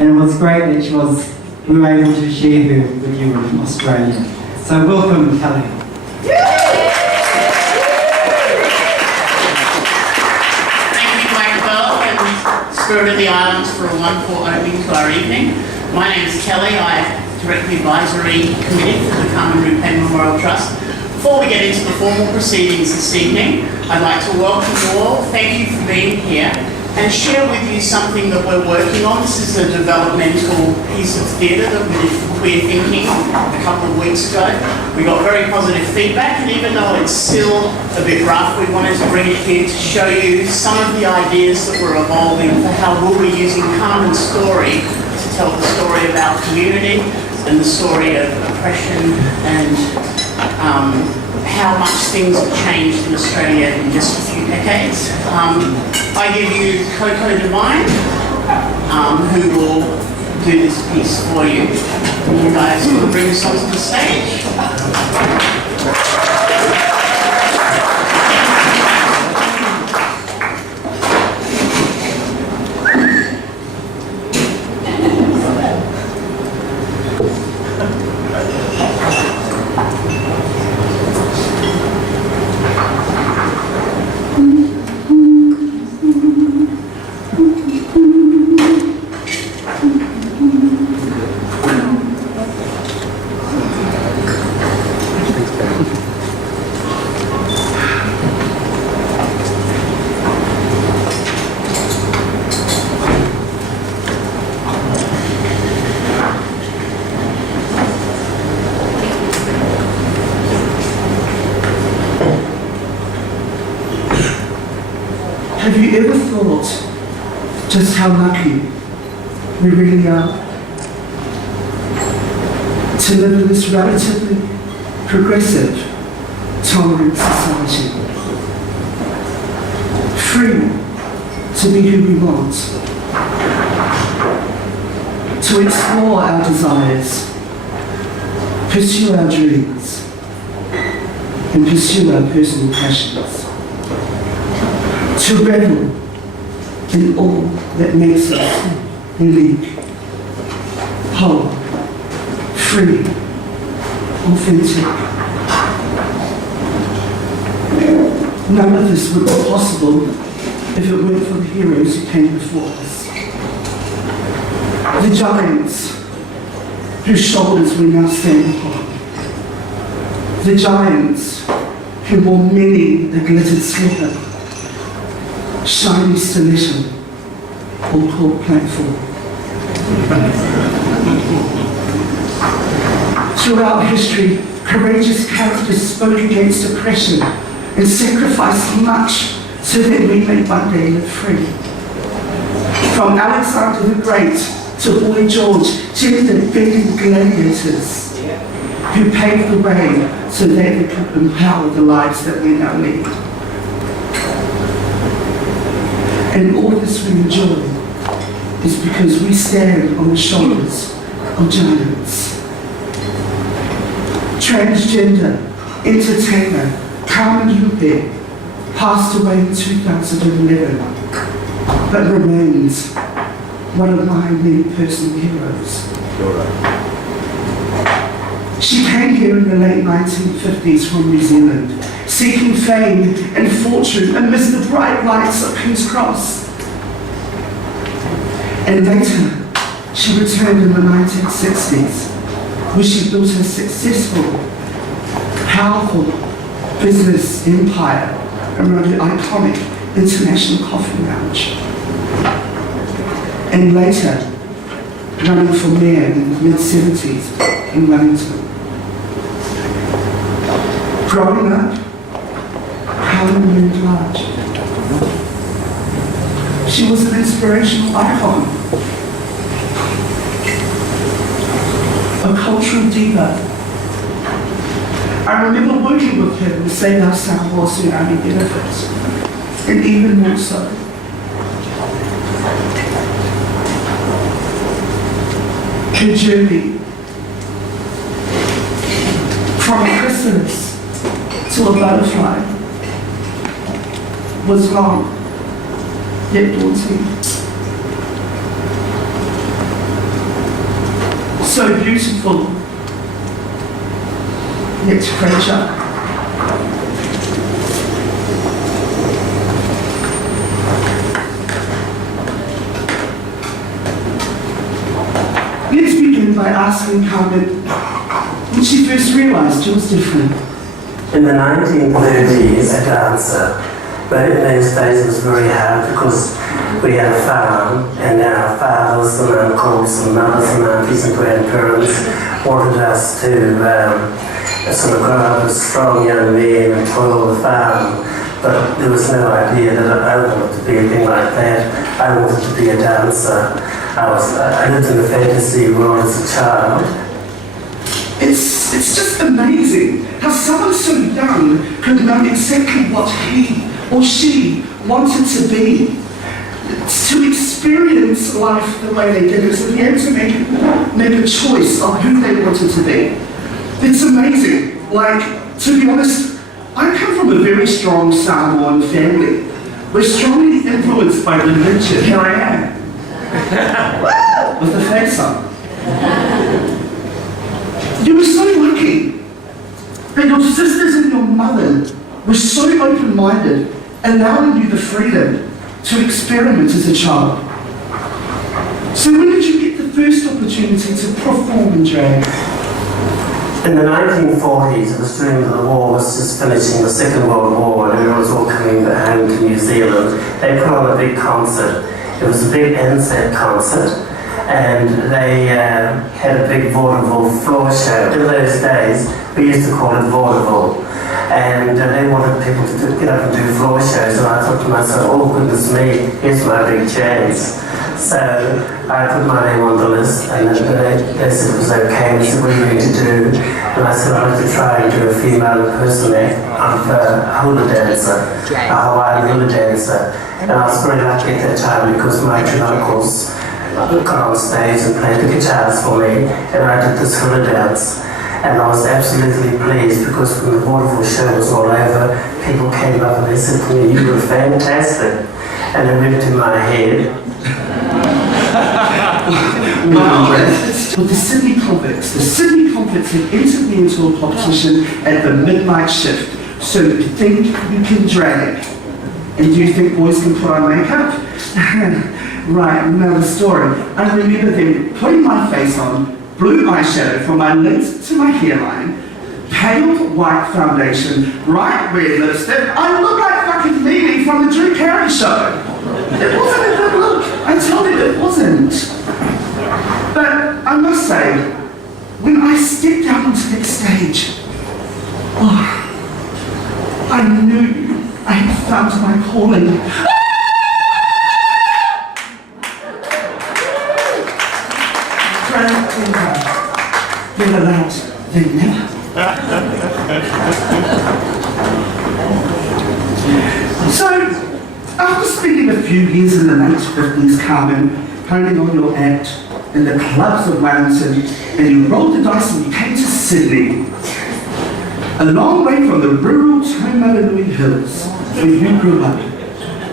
And it was great that we were able to share her with you in Australia. So welcome, Kelly. Thank you, Michael and Spirit of the Islands for a wonderful opening to our evening. My name is Kelly. I direct the advisory committee for the Carmen Rupe Memorial Trust. Before we get into the formal proceedings this evening, I'd like to welcome you all. Thank you for being here and share with you something that we're working on. This is a developmental piece of theatre that we did for Queer Thinking a couple of weeks ago. We got very positive feedback, and even though it's still a bit rough, we wanted to bring it here to show you some of the ideas that we're evolving for how we'll be using Carmen's story to tell the story about community and the story of oppression and how much things have changed in Australia in just a few decades. I give you Coco Divine, who will do this piece for you. You guys will bring us onto the stage. Have you ever thought just how lucky we really are to live in this relatively progressive, tolerant society? Free to be who we want, to explore our desires, pursue our dreams, and pursue our personal passions. To revel in all that makes us unique, whole, free, authentic. None of this would be possible if it weren't for the heroes who came before us. The giants whose shoulders we now stand upon. The giants who wore many a glittered slipper, shiny stiletto, or cold platform. Throughout history, courageous characters spoke against oppression and sacrificed much so that we may one day live free. From Alexander the Great to Boy George, gender-bending gladiators who paved the way so that we could empower the lives that we now lead. And all this we enjoy is because we stand on the shoulders of giants. Transgender entertainer Carmen Rupe passed away in 2011, but remains one of my many personal heroes. She came here in the late 1950s from New Zealand, seeking fame and fortune amidst the bright lights of King's Cross. And later, she returned in the 1960s, where she built a successful, powerful business empire around an iconic international coffee lounge. And later, running for mayor in the mid-70s in Wellington. Growing up, Carmen loomed large. She was an inspirational icon, a cultural diva. I remember working with her in Save Our Sound Horse and Army benefits, and even more so. Her journey from a chrysalis to a butterfly was long, yet daunting. so beautiful, yet fragile. Let's begin by asking Carmen when she first realised she was different. In the 1930s, a dancer, but in those days it was very hard because we had a farm and our fathers and uncles and mothers and aunties and grandparents wanted us to sort of grow up as strong young men and toil the farm. But there was no idea that I wanted to be a thing like that. I wanted to be a dancer. I lived in a fantasy world as a child. It's just amazing how someone so young could know exactly what he or she wanted to be, to experience life the way they did, and to be able to make a choice of who they wanted to be. It's amazing. Like, to be honest, I come from a very strong Samoan family. We're strongly influenced by religion. Here I am. With the face on. You were so lucky that your sisters and your mother were so open-minded, allowing you the freedom to experiment as a child. So when did you get the first opportunity to perform in drag? In the 1940s, it was during the war was just finishing, the Second World War, and everyone was all coming home to New Zealand. They put on a big concert. It was a big NSAT concert, and they had a big vaudeville floor show. In those days, we used to call it vaudeville, and they wanted people to get up and do floor shows, and I thought to myself, oh goodness me, here's my big chance. So I put my name on the list, and they said it was okay. They said, what are you going to do? And I said, I'd like to try and do a female impersonation of a hula dancer, a Hawaiian hula dancer. And I was very lucky at that time because my two uncles got on stage and played the guitars for me, and I did this hula dance. And I was absolutely pleased because when the vaudeville show was all over, people came up and they said to me, you were fantastic. And it went to my head. Wow. With the Sydney Convicts had entered me into a competition at the midnight shift. So you think you can drag? And do you think boys can put on makeup? Right, now the story. I remember them putting my face on, blue eyeshadow from my lids to my hairline, pale white foundation, bright red lipstick. I look like fucking Mimi from the Drew Carey show. It wasn't a good look. I told you it wasn't. But I must say, when I stepped out onto that stage, I knew I had found my calling. Better late than never. So, after spending a few years in the late 50s, Carmen, honing on your act in the clubs of Wellington, and you rolled the dice and you came to Sydney, a long way from the rural Taumarunui Hills, where you grew up.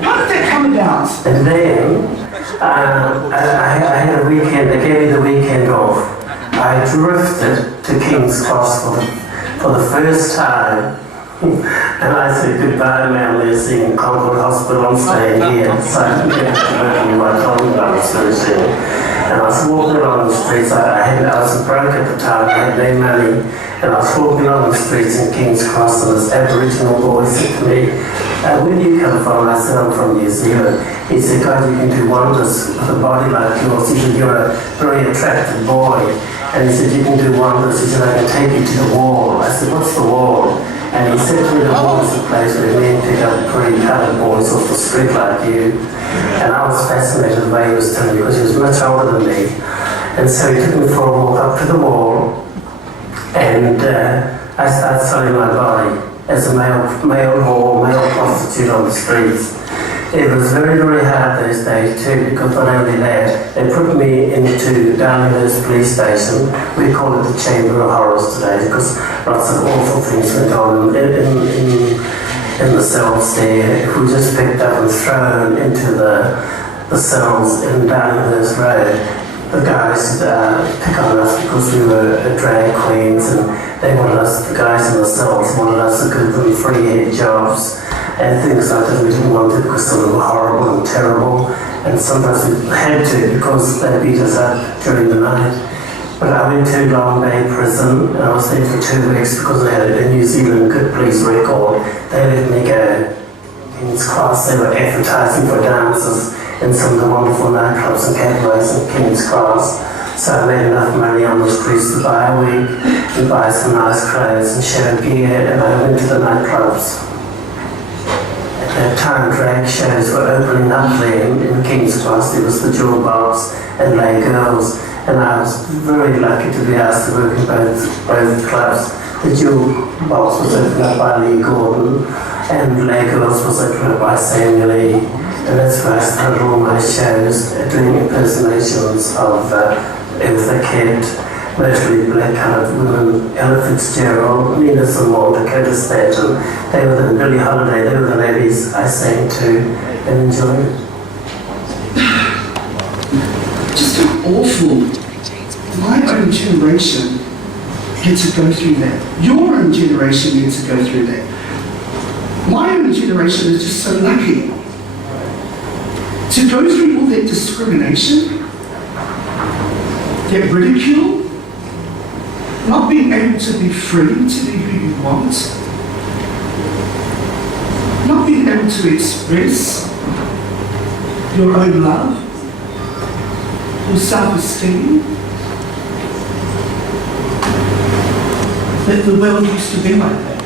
How did that come about? And then, I had a weekend, they gave me the weekend off. I drifted to King's Cross for the first time. And I said goodbye, man, we're seeing Concord Hospital, I'm staying here. So I didn't get to work in my told I was finishing. And I was walking along the streets, I was broke at the time, I had no money. And I was walking along the streets in King's Cross, and this Aboriginal boy said to me, where do you come from? I said, I'm from New Zealand. He said, God, you can do wonders with a body like yours. He said, you're a very attractive boy. And he said, you can do wonders. He said, I can take you to the wall. I said, what's the wall? And he said to me, the wall is a place where men pick up pretty coloured boys off the street like you. And I was fascinated the way he was telling me because he was much older than me. And so he took me for a walk up to the wall, and I started selling my body as a male whore, male prostitute on the streets. It was very, very hard those days too, because not only that, they put me into Darlinghurst Police Station. We call it the Chamber of Horrors today, because lots of awful things went on in the cells there. We were just picked up and thrown into the cells in Darlinghurst Road. the guys pick on us because we were drag queens, and they wanted us, the guys themselves wanted us to give them free head jobs and things like that. We didn't want it because they were horrible and terrible, and sometimes we had to because they beat us up during the night. But I went to Long Bay Prison, and I was there for 2 weeks because I had a New Zealand good police record. They let me go. King's Cross, they were advertising for dancers in some of the wonderful nightclubs and cabarets in King's Cross. So I made enough money on the streets to buy a wig and buy some nice clothes and show gear, and I went to the nightclubs. At that time, drag shows were opening up there in King's Cross. There was the Jewel Box and Lay Girls, and I was very lucky to be asked to work in both clubs. The Jewel Box was opened up by Lee Gordon, and Lay Girls was opened up by Samuel Lee. And that's where I started all my shows, doing impersonations of Eartha Kitt, mostly black-coloured women, Ella Fitzgerald, Nina Simone, Dakota Stanton. They were the Billie Holiday, they were the ladies I sang to and enjoyed. Just awful. My own generation had to go through that. Your own generation had to go through that. My own generation is just so lucky to go through all that discrimination, that ridicule, not being able to be free to be who you want, not being able to express your own love, your self-esteem, that the world used to be like that.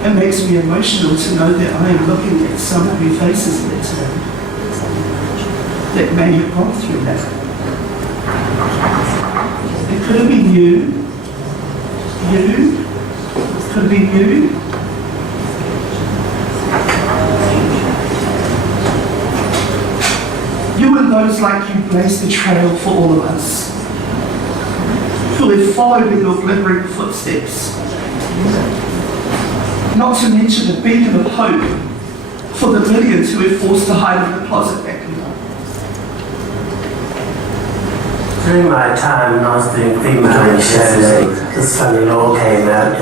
It makes me emotional to know that I am looking at some of your faces there today that may have gone through that. It could have been you, it could have been you. You and those like you blazed the trail for all of us, who have followed in your glittering footsteps. Not to mention the beacon of hope for the millions who were forced to hide in the closet back in London. During my time when I was doing female shows, this funny law came out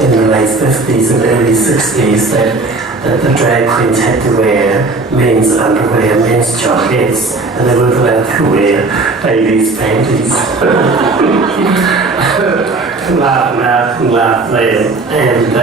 in the late 50s and early 60s that the drag queens had to wear men's underwear, men's jockeys, and they weren't allowed to wear ladies' panties. Laugh there. And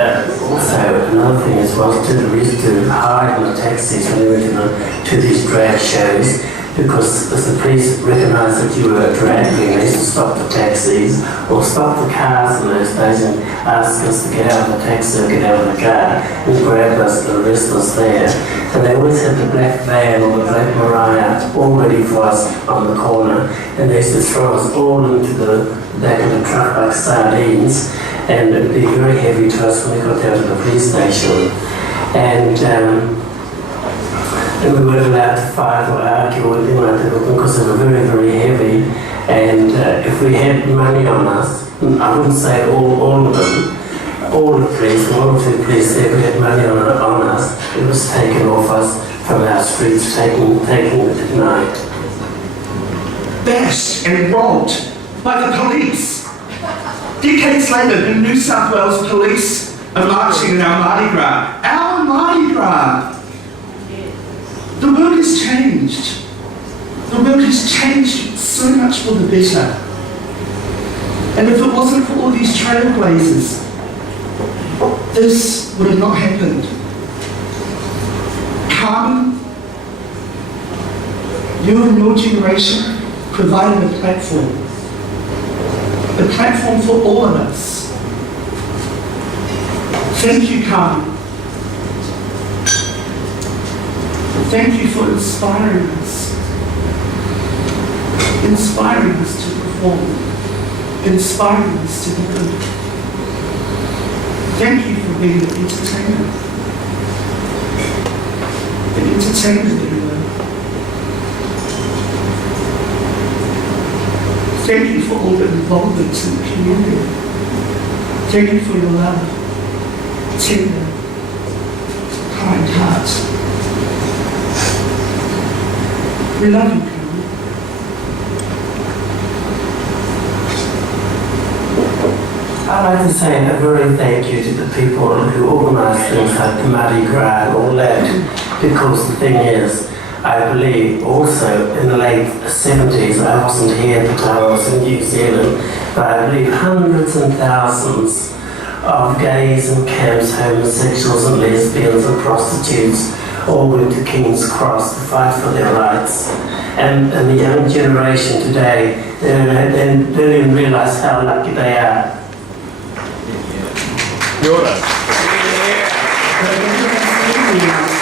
also another thing as well, we used to hide in the taxis when we went to these drag shows, because as the police recognised that you were a drag queen, they used to stop the taxis or stop the cars in those days and ask us to get out of the taxi or get out of the car and grab us and arrest us there. And they always had the black van or the black Mariah all ready for us on the corner, and they used to throw us all into the back of the truck like sardines, and it would be very heavy to us when we got down to the police station. And we weren't allowed to fight or argue or anything like that because they were very, very heavy. And if we had money on us, I wouldn't say all of them, all the police, one or two police, if we had money on us, it was taken off us from our streets, taken it at night. Bashed and robbed by the police. Decades later, the New South Wales police are marching in our Mardi Gras. Our Mardi Gras! The world has changed. The world has changed so much for the better. And if it wasn't for all these trailblazers, this would have not happened. Carmen, you and your generation provided a platform for all of us. Thank you, Carmen. Thank you for inspiring us to perform, inspiring us to be good. Thank you for being an entertainer that you were. Thank you for all the involvements in the community. Thank you for your love, tender, kind heart. We love you, Carmen. I'd like to say a very thank you to the people who organise things like the Mardi Gras and all that, because the thing is, I believe also in the late 70s, I wasn't here but I was in New Zealand, but I believe hundreds and thousands of gays and camps, homosexuals and lesbians and prostitutes all went to King's Cross to fight for their rights. And the young generation today, they don't even realise how lucky they are. You're Thank you.